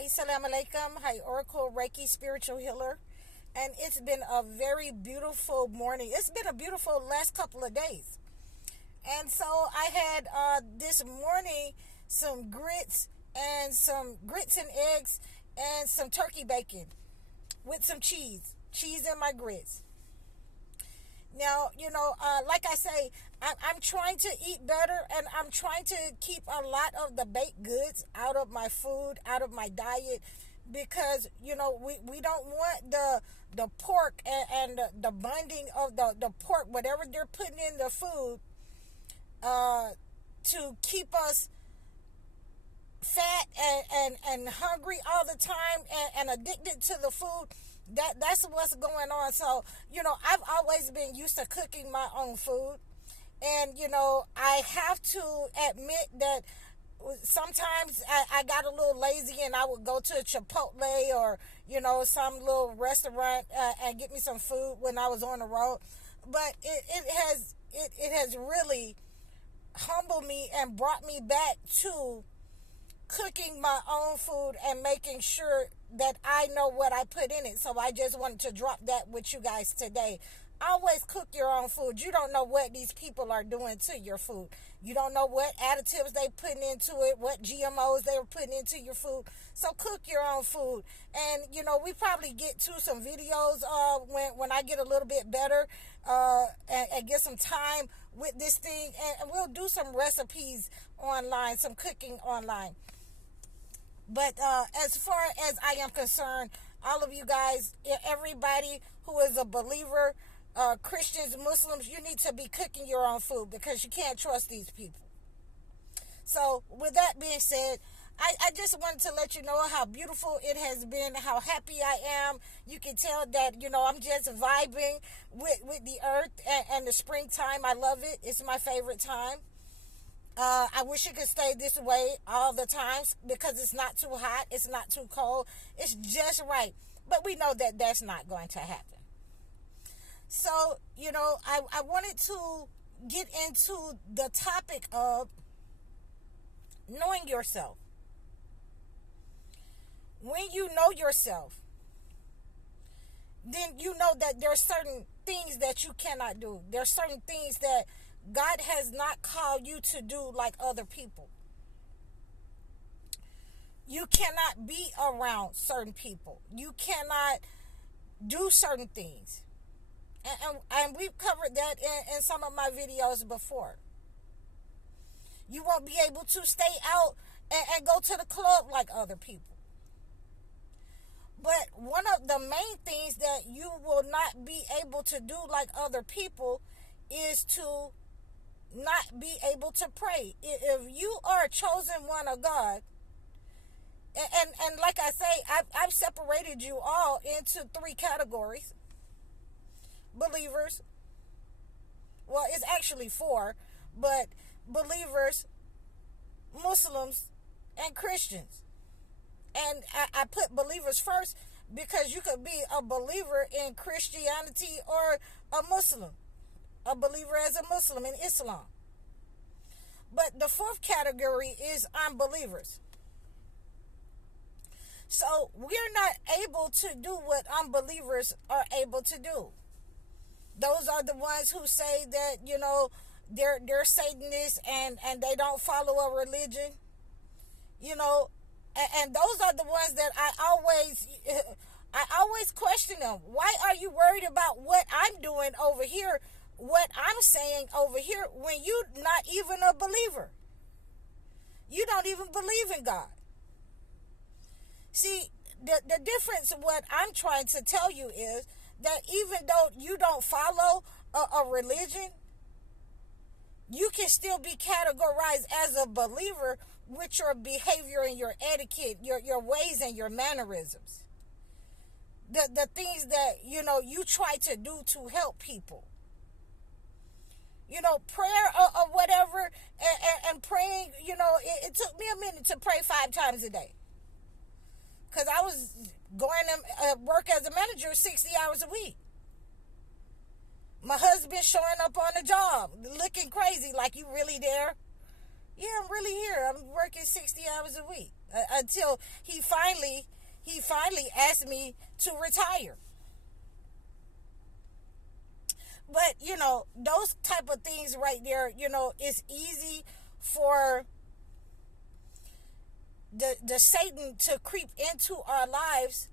Hi, salam alaikum. Hi, Oracle Reiki Spiritual Healer. And it's been a very beautiful morning. It's been a beautiful last couple of days. And so I had this morning some grits and eggs and some turkey bacon with some cheese in my grits. Now, like I say, I'm trying to eat better, and I'm trying to keep a lot of the baked goods out of my food, out of my diet, because, we don't want the pork and the binding of the pork, whatever they're putting in the food, to keep us fat and hungry all the time and addicted to the food. That's what's going on. So, I've always been used to cooking my own food. And, I have to admit that sometimes I got a little lazy and I would go to a Chipotle or, some little restaurant and get me some food when I was on the road. But it has really humbled me and brought me back to cooking my own food and making sure that I know what I put in it. So I just wanted to drop that with you guys today. Always cook your own food. You don't know what these people are doing to your food. You don't know what additives they putting into it, what GMOs they were putting into your food. So cook your own food. And, we probably get to some videos when I get a little bit better and get some time with this thing. And we'll do some recipes online, some cooking online. But as far as I am concerned, all of you guys, everybody who is a believer, Christians, Muslims, you need to be cooking your own food because you can't trust these people. So with that being said, I just wanted to let you know how beautiful it has been, how happy I am. You can tell that, I'm just vibing with the earth and the springtime. I love it. It's my favorite time. I wish it could stay this way all the time because it's not too hot, it's not too cold, it's just right. But we know that that's not going to happen. So, I wanted to get into the topic of knowing yourself. When you know yourself, then you know that there are certain things that you cannot do. There are certain things that God has not called you to do like other people. You cannot be around certain people. You cannot do certain things. And we've covered that in some of my videos before. You won't be able to stay out and go to the club like other people. But one of the main things that you will not be able to do like other people is to not be able to pray. If you are a chosen one of God, and like I say, I've separated you all into 3 categories. Believers, well, it's actually 4, but believers, Muslims, and Christians. And I put believers first because you could be a believer in Christianity or a Muslim. A believer as a Muslim in Islam. But the 4th category is unbelievers. So we're not able to do what unbelievers are able to do. Those are the ones who say that, they're Satanists and they don't follow a religion. And those are the ones that I always question them. Why are you worried about what I'm doing over here, what I'm saying over here, when you're not even a believer? You don't even believe in God. See, the difference, what I'm trying to tell you is that even though you don't follow a religion, you can still be categorized as a believer with your behavior and your etiquette, your ways and your mannerisms. The things that, you try to do to help people. Prayer or whatever, and praying, it took me a minute to pray 5 times a day. Because I was going to work as a manager 60 hours a week. My husband showing up on the job, looking crazy, like, you really there? Yeah, I'm really here. I'm working 60 hours a week until he finally asked me to retire. But those type of things right there, it's easy for the Satan to creep into our lives,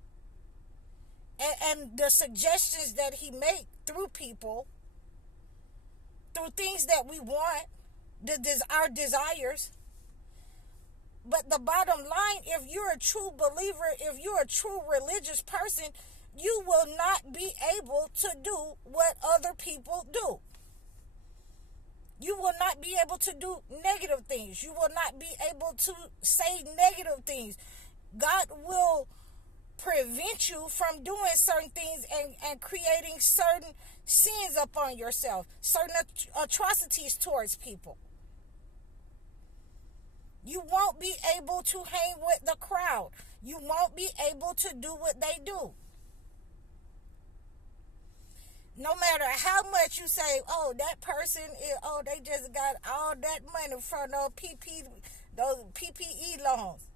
and the suggestions that he make through people, through things that we want, our desires. But the bottom line, if you're a true believer, if you're a true religious person, you will not be able to do what other people do. You will not be able to do negative things. You will not be able to say negative things. God will prevent you from doing certain things and creating certain sins upon yourself, certain atrocities towards people. You won't be able to hang with the crowd. You won't be able to do what they do. No matter how much you say, oh, that person they just got all that money from those PPE loans.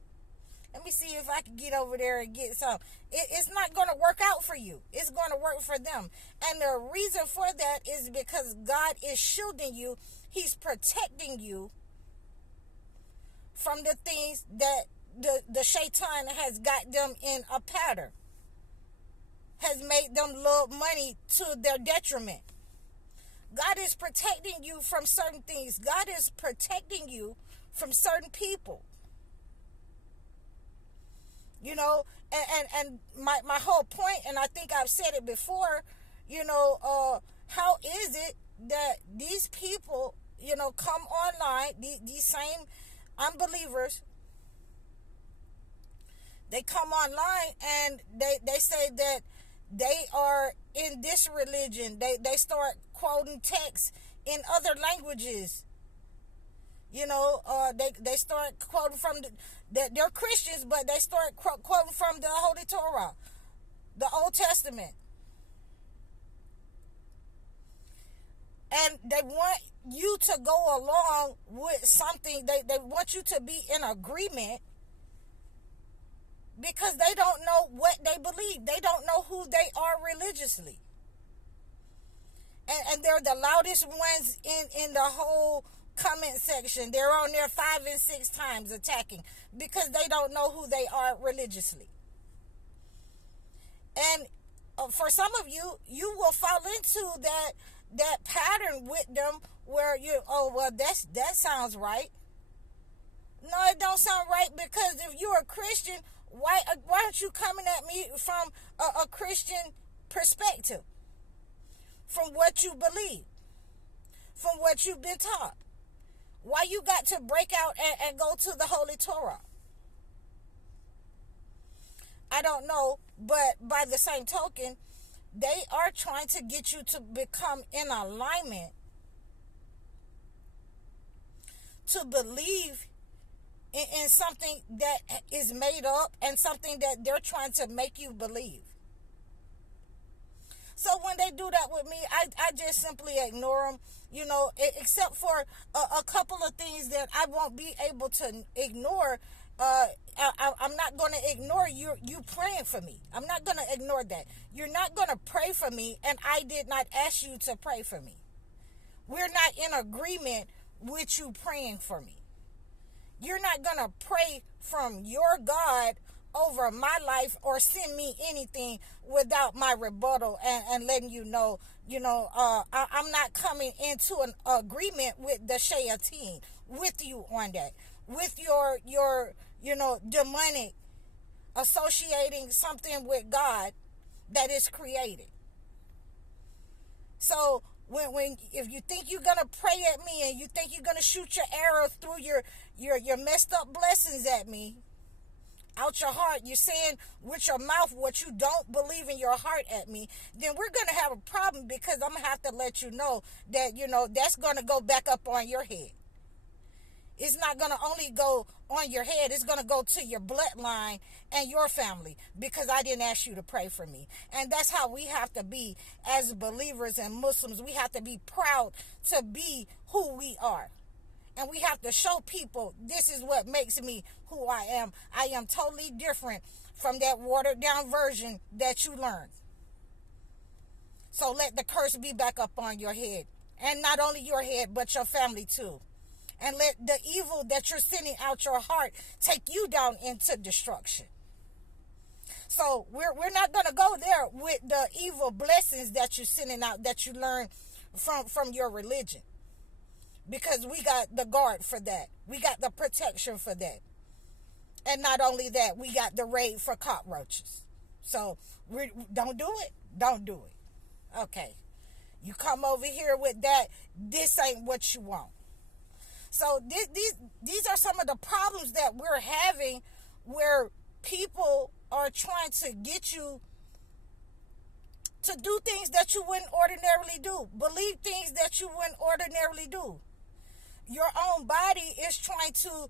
Let me see if I can get over there and get some. It's not going to work out for you. It's going to work for them. And the reason for that is because God is shielding you. He's protecting you from the things that the shaitan has got them in a pattern, has made them love money to their detriment. God is protecting you from certain things. God is protecting you from certain people. And my whole point, and I think I've said it before, how is it that these people, come online, these same unbelievers, they come online and they say that they are in this religion. They start quoting texts in other languages. They start quoting from they're Christians, but they start quoting from the Holy Torah, the Old Testament. And they want you to go along with something. They want you to be in agreement because they don't know what they believe. They don't know who they are religiously. And they're the loudest ones in the whole comment section. They're on there 5 and 6 times attacking because they don't know who they are religiously. And for some of you, you will fall into that pattern with them where that sounds right. No, it don't sound right, because if you're a Christian, why aren't you coming at me from a Christian perspective, from what you believe, from what you've been taught? Why you got to break out and go to the Holy Torah? I don't know, but by the same token, they are trying to get you to become in alignment, to believe in something that is made up and something that they're trying to make you believe. So when they do that with me, I just simply ignore them, except for a couple of things that I won't be able to ignore. I'm not going to ignore you praying for me. I'm not going to ignore that. You're not going to pray for me, and I did not ask you to pray for me. We're not in agreement with you praying for me. You're not going to pray from your God over my life or send me anything without my rebuttal and letting you know, I'm not coming into an agreement with the shayateen, with you on that, with your demonic associating something with God that is created. So if you think you're gonna pray at me and you think you're gonna shoot your arrow through your messed up blessings at me, out your heart, you're saying with your mouth what you don't believe in your heart at me, then we're gonna have a problem, because I'm gonna have to let you know that that's gonna go back up on your head. It's not going to only go on your head. It's going to go to your bloodline and your family, because I didn't ask you to pray for me. And that's how we have to be as believers and Muslims. We have to be proud to be who we are. And we have to show people this is what makes me who I am. I am totally different from that watered down version that you learned. So let the curse be back up on your head. And not only your head, but your family too. And let the evil that you're sending out your heart take you down into destruction. So we're not going to go there with the evil blessings that you're sending out, that you learn from your religion. Because we got the guard for that. We got the protection for that. And not only that, we got the raid for cockroaches. So don't do it. Don't do it. Okay. You come over here with that, this ain't what you want. So these are some of the problems that we're having, where people are trying to get you to do things that you wouldn't ordinarily do. Believe things that you wouldn't ordinarily do. Your own body is trying to,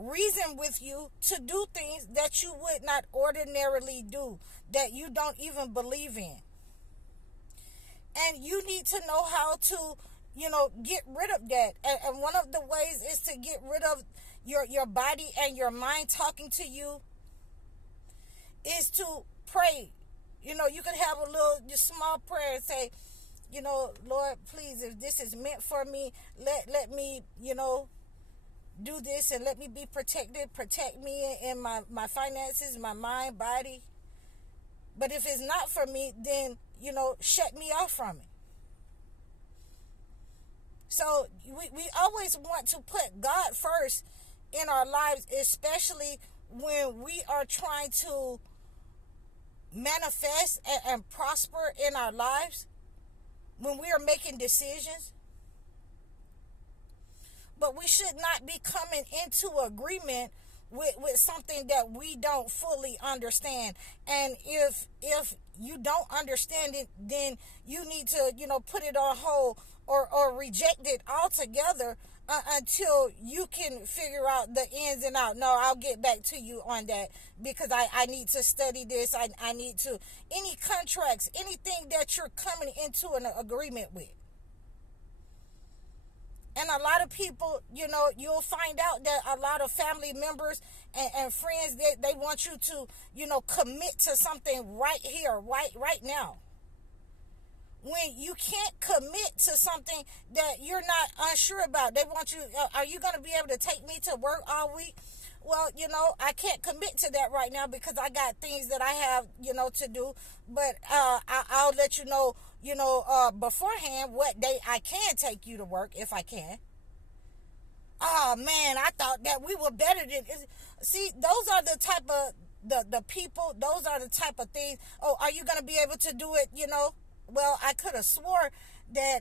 reason with you to do things that you would not ordinarily do, that you don't even believe in. And you need to know how to, get rid of that. And one of the ways is to get rid of your body and your mind talking to you is to pray. You can have a little just small prayer and say, Lord, please, if this is meant for me, let me, do this, and let me be protected. Protect me in my finances, my mind, body. But if it's not for me, then, shut me off from it. So we always want to put God first in our lives, especially when we are trying to manifest and prosper in our lives, when we are making decisions. But we should not be coming into agreement with something that we don't fully understand. And if you don't understand it, then you need to, put it on hold or reject it altogether until you can figure out the ins and outs. No, I'll get back to you on that because I need to study this. I need to, any contracts, anything that you're coming into an agreement with. And a lot of people, you'll find out that a lot of family members and friends, they want you to, commit to something right here, right now. When you can't commit to something that you're not unsure about. They want you, are you going to be able to take me to work all week? Well, I can't commit to that right now because I got things that I have, to do. But I'll let you know, beforehand what day I can take you to work if I can. Oh, man, I thought that we were better than... See, those are the type of, the people, those are the type of things. Oh, are you going to be able to do it, Well, I could have swore that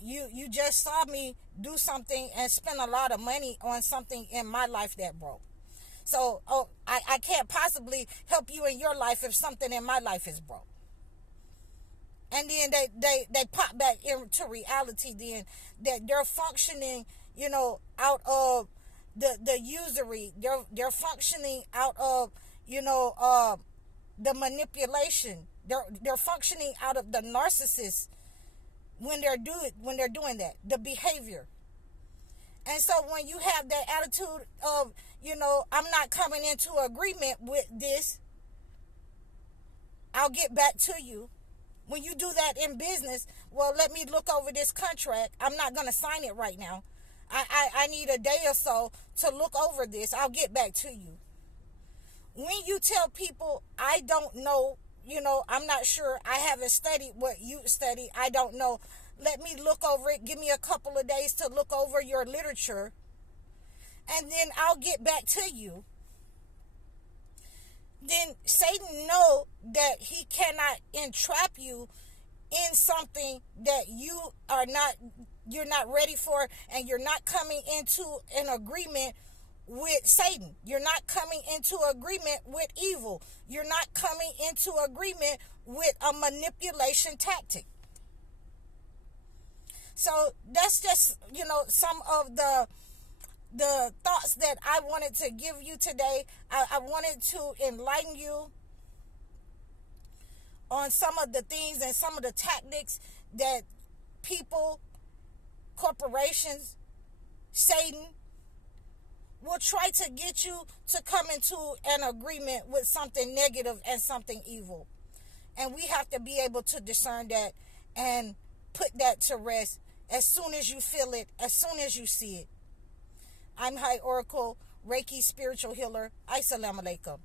you just saw me do something and spend a lot of money on something in my life that broke. So, I can't possibly help you in your life if something in my life is broke. And then they pop back into reality then that they're functioning, out of the usury. They're functioning out of, the manipulation. They're functioning out of the narcissist when they're doing that, the behavior. And so when you have that attitude of, I'm not coming into agreement with this, I'll get back to you. When you do that in business, well, let me look over this contract. I'm not going to sign it right now. I need a day or so to look over this. I'll get back to you. When you tell people, I don't know, I'm not sure, I haven't studied what you study, I don't know, let me look over it, give me a couple of days to look over your literature, and then I'll get back to you. Then Satan know that he cannot entrap you in something that you're not ready for, and you're not coming into an agreement with Satan. You're not coming into agreement with evil. You're not coming into agreement with a manipulation tactic. So that's just, some of the thoughts that I wanted to give you today. I wanted to enlighten you on some of the things and some of the tactics that people, corporations, Satan will try to get you to come into an agreement with something negative and something evil. And we have to be able to discern that and put that to rest as soon as you feel it, as soon as you see it. I'm High Oracle, Reiki spiritual healer. Assalamu alaikum.